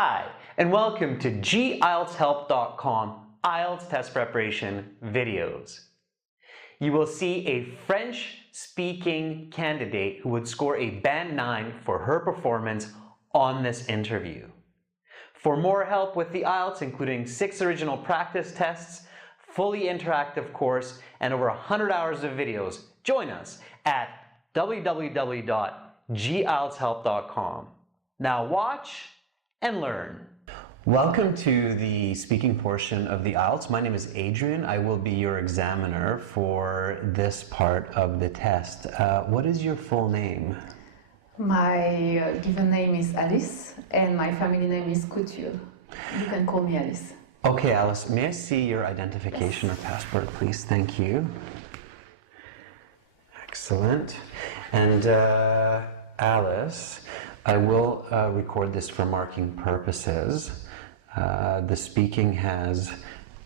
Hi, and welcome to IELTShelp.com IELTS test preparation videos. You will see a French-speaking candidate who would score a Band 9 for her performance on this interview. For more help with the IELTS, including 6 original practice tests, fully interactive course, and over 100 hours of videos, join us at www.IELTShelp.com. Now watch and learn. Welcome to the speaking portion of the IELTS. My name is Adrian. I will be your examiner for this part of the test. What is your full name? My given name is Alice and my family name is Couture. You can call me Alice. Okay, Alice, may I see your identification or passport, please? Thank you. Excellent. And Alice, I will record this for marking purposes. The speaking has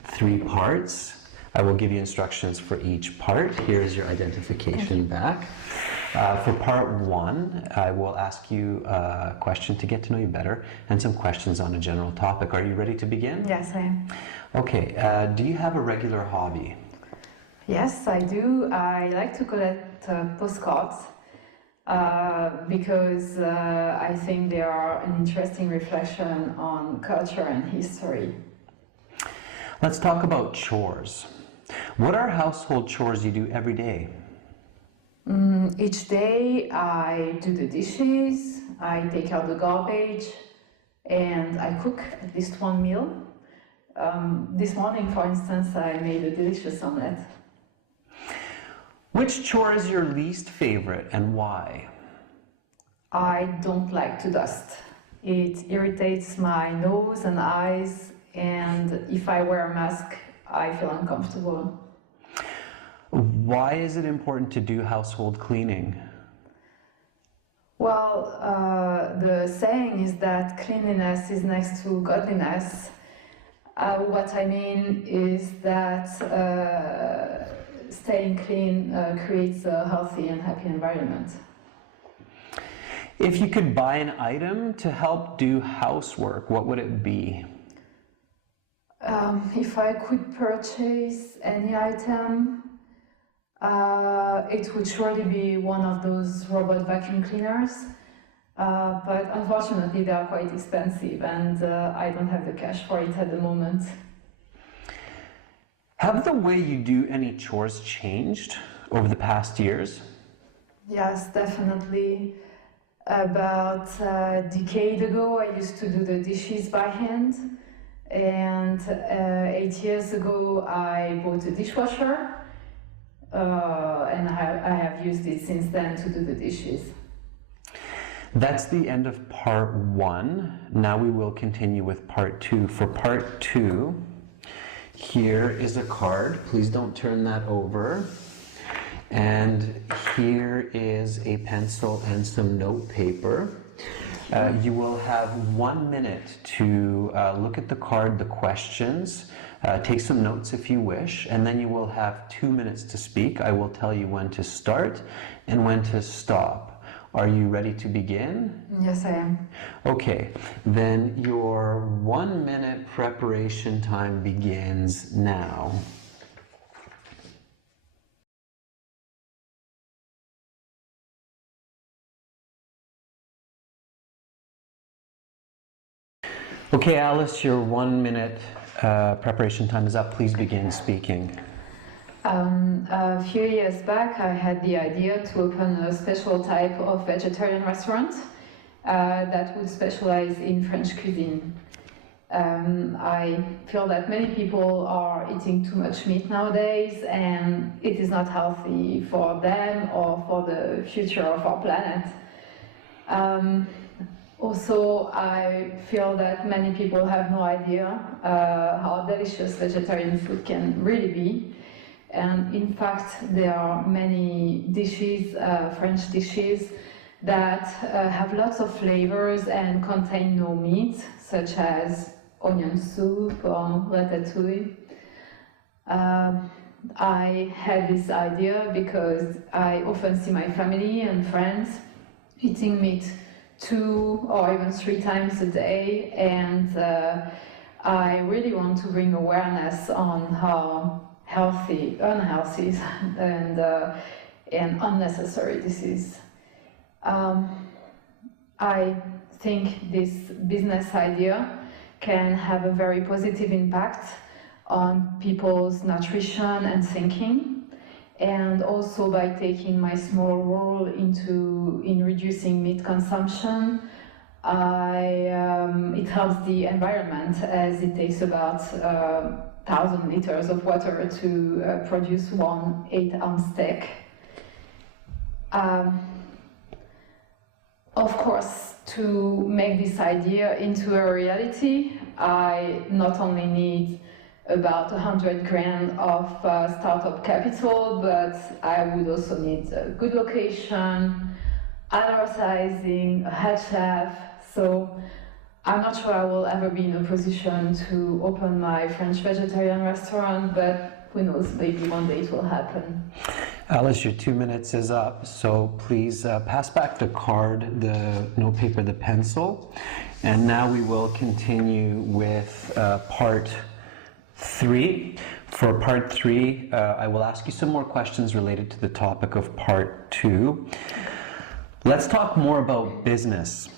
3 parts. I will give you instructions for each part. Here's your identification back. For part 1, I will ask you a question to get to know you better and some questions on a general topic. Are you ready to begin? Yes, I am. Okay, do you have a regular hobby? Yes, I do. I like to collect postcards because I think they are an interesting reflection on culture and history. Let's talk about chores. What are household chores you do every day? Each day I do the dishes, I take out the garbage, and I cook at least one meal. This morning, for instance, I made a delicious omelette. Which chore is your least favorite and why? I don't like to dust. It irritates my nose and eyes, and if I wear a mask, I feel uncomfortable. Why is it important to do household cleaning? Well, the saying is that cleanliness is next to godliness. What I mean is that staying clean creates a healthy and happy environment. If you could buy an item to help do housework, what would it be? If I could purchase any item, it would surely be one of those robot vacuum cleaners, but unfortunately they are quite expensive and I don't have the cash for it at the moment. Have the way you do any chores changed over the past years? Yes, definitely. About a decade ago I used to do the dishes by hand, and 8 years ago I bought a dishwasher. And I have used it since then to do the dishes. That's the end of part 1. Now we will continue with part 2. For part 2, here is a card. Please don't turn that over. And here is a pencil and some note paper. You will have 1 minute to look at the card, the questions, take some notes if you wish, and then you will have 2 minutes to speak. I will tell you when to start and when to stop. Are you ready to begin? Yes, I am. Okay, then your 1 minute preparation time begins now. Okay, Alice, your 1 minute preparation time is up. Please begin speaking. A few years back, I had the idea to open a special type of vegetarian restaurant that would specialize in French cuisine. I feel that many people are eating too much meat nowadays, and it is not healthy for them or for the future of our planet. Also, I feel that many people have no idea how delicious vegetarian food can really be. And in fact, there are many dishes, French dishes, that have lots of flavors and contain no meat, such as onion soup or ratatouille. I had this idea because I often see my family and friends eating meat 2 or even 3 times a day, and I really want to bring awareness on how unhealthy and unnecessary this is. I think this business idea can have a very positive impact on people's nutrition and thinking, and also by taking my small role in reducing meat consumption, it helps the environment, as it takes about 1,000 liters of water to produce one 8-ounce steak. Of course, to make this idea into a reality, I not only need about 100 grand of startup capital, but I would also need a good location, advertising, a head chef. So I'm not sure I will ever be in a position to open my French vegetarian restaurant, but who knows, maybe one day it will happen. Alice, your 2 minutes is up, so please pass back the card, the notepaper, the pencil, and now we will continue with part 3. For part 3, I will ask you some more questions related to the topic of part 2. Let's talk more about business.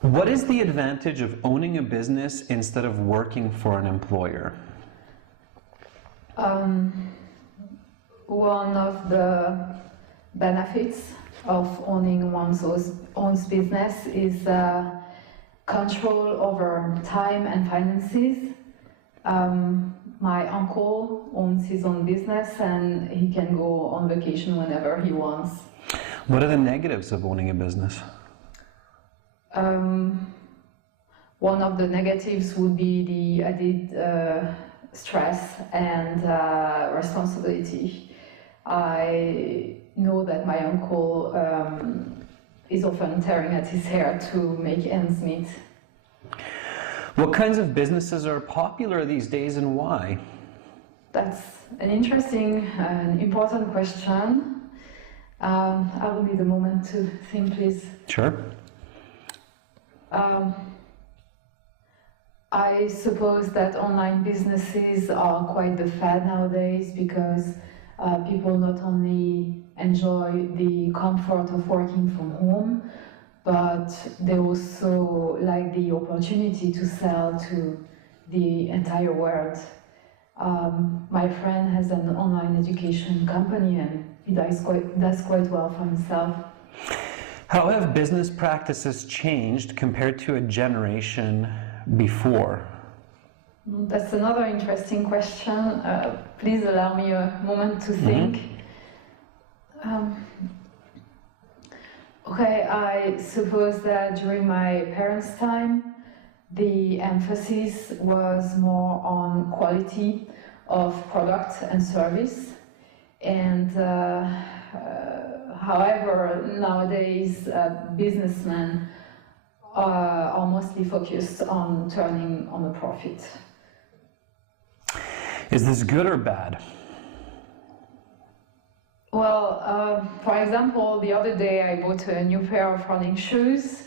What is the advantage of owning a business instead of working for an employer? One of the benefits of owning one's own business is control over time and finances. My uncle owns his own business and he can go on vacation whenever he wants. What are the negatives of owning a business? One of the negatives would be the added stress and responsibility. I know that my uncle is often tearing at his hair to make ends meet. What kinds of businesses are popular these days and why? That's an interesting and important question. I will need a moment to think, please. Sure. I suppose that online businesses are quite the fad nowadays because people not only enjoy the comfort of working from home, but they also like the opportunity to sell to the entire world. My friend has an online education company and he does quite well for himself. How have business practices changed compared to a generation before? That's another interesting question. Please allow me a moment to think. Okay, I suppose that during my parents' time, the emphasis was more on quality of product and service. And however, nowadays, businessmen are mostly focused on turning on a profit. Is this good or bad? Well, for example, the other day I bought a new pair of running shoes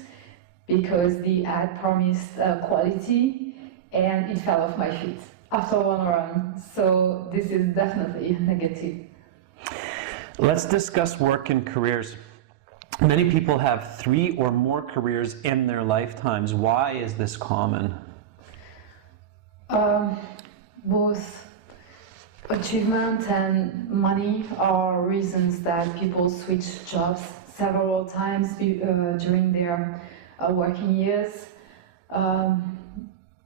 because the ad promised quality and it fell off my feet after one run. So this is definitely negative. Let's discuss work and careers. Many people have 3 or more careers in their lifetimes. Why is this common? Both achievement and money are reasons that people switch jobs several times during their working years.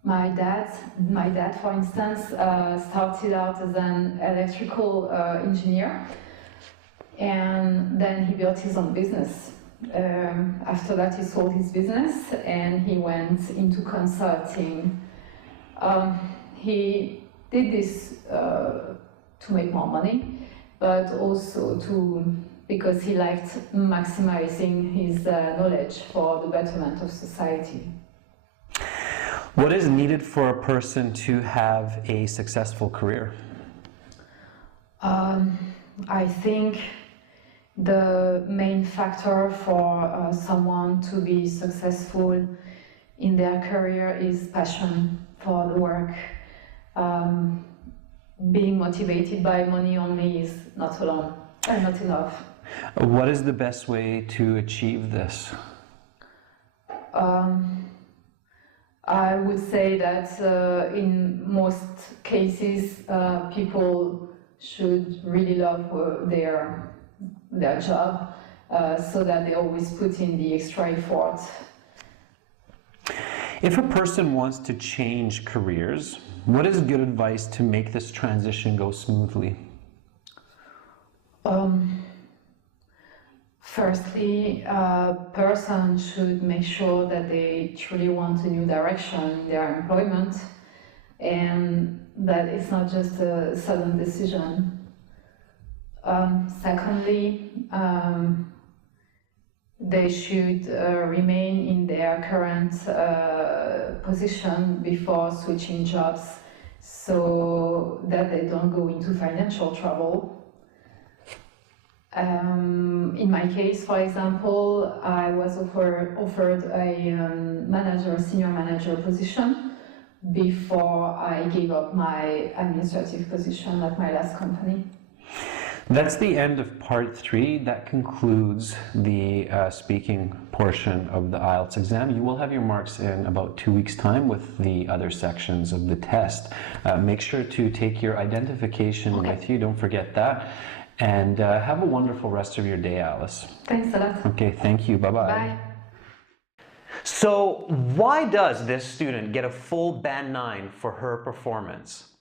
My dad, for instance, started out as an electrical engineer, and then he built his own business. After that, he sold his business and he went into consulting. He did this to make more money, but also because he liked maximizing his knowledge for the betterment of society. What is needed for a person to have a successful career? I think the main factor for someone to be successful in their career is passion for the work. Being motivated by money only is not enough. What is the best way to achieve this? I would say that in most cases, people should really love their job, so that they always put in the extra effort. If a person wants to change careers, what is good advice to make this transition go smoothly? Firstly, a person should make sure that they truly want a new direction in their employment, and that it's not just a sudden decision. Secondly, they should remain in their current position before switching jobs, so that they don't go into financial trouble. In my case, for example, I was offered a senior manager position before I gave up my administrative position at my last company. That's the end of part 3. That concludes the speaking portion of the IELTS exam. You will have your marks in about 2 weeks' time with the other sections of the test. Make sure to take your identification with you, don't forget that. And have a wonderful rest of your day, Alice. Thanks a lot. Okay, thank you. Bye-bye. Bye. So why does this student get a full band 9 for her performance?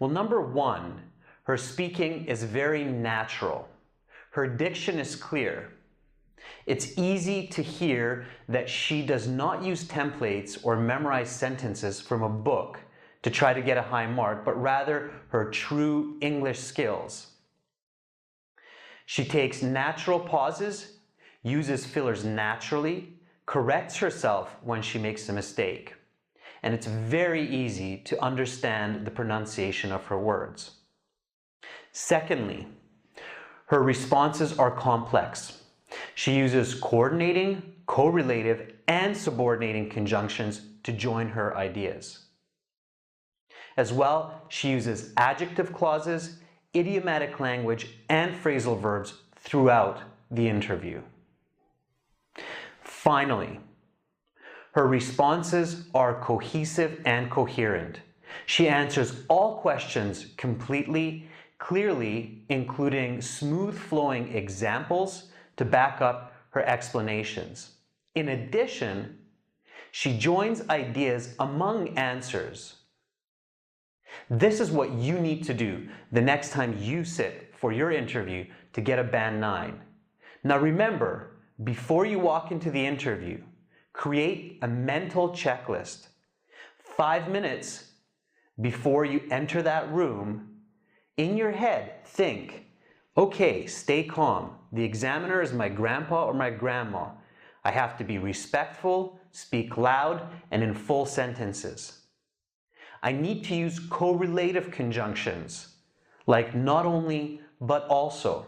Well, number 1, her speaking is very natural. Her diction is clear. It's easy to hear that she does not use templates or memorize sentences from a book to try to get a high mark, but rather her true English skills. She takes natural pauses, uses fillers naturally, corrects herself when she makes a mistake, and it's very easy to understand the pronunciation of her words. Secondly, her responses are complex. She uses coordinating, correlative, and subordinating conjunctions to join her ideas. As well, she uses adjective clauses, idiomatic language, and phrasal verbs throughout the interview. Finally, her responses are cohesive and coherent. She answers all questions completely, clearly, including smooth-flowing examples to back up her explanations. In addition, she joins ideas among answers. This is what you need to do the next time you sit for your interview to get a band 9. Now remember, before you walk into the interview, create a mental checklist. 5 minutes before you enter that room, in your head, think, okay, stay calm. The examiner is my grandpa or my grandma. I have to be respectful, speak loud, and in full sentences. I need to use correlative conjunctions, like not only, but also.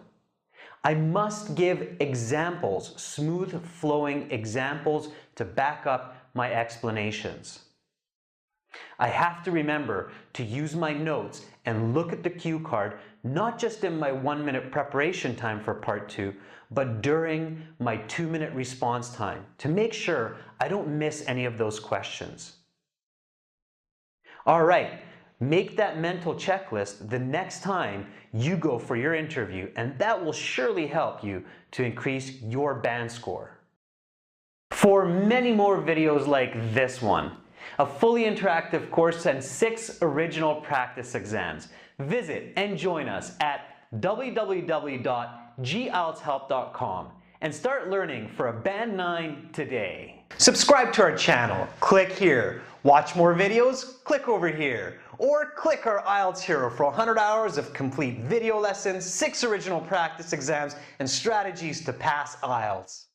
I must give examples, smooth flowing examples to back up my explanations. I have to remember to use my notes and look at the cue card, not just in my 1-minute preparation time for part 2, but during my 2-minute response time to make sure I don't miss any of those questions. All right, make that mental checklist the next time you go for your interview, and that will surely help you to increase your band score. For many more videos like this one, a fully interactive course and 6 original practice exams, visit and join us at www.gieltshelp.com and start learning for a band 9 today. Subscribe to our channel, click here. Watch more videos, click over here. Or click our IELTS Hero for 100 hours of complete video lessons, 6 original practice exams, and strategies to pass IELTS.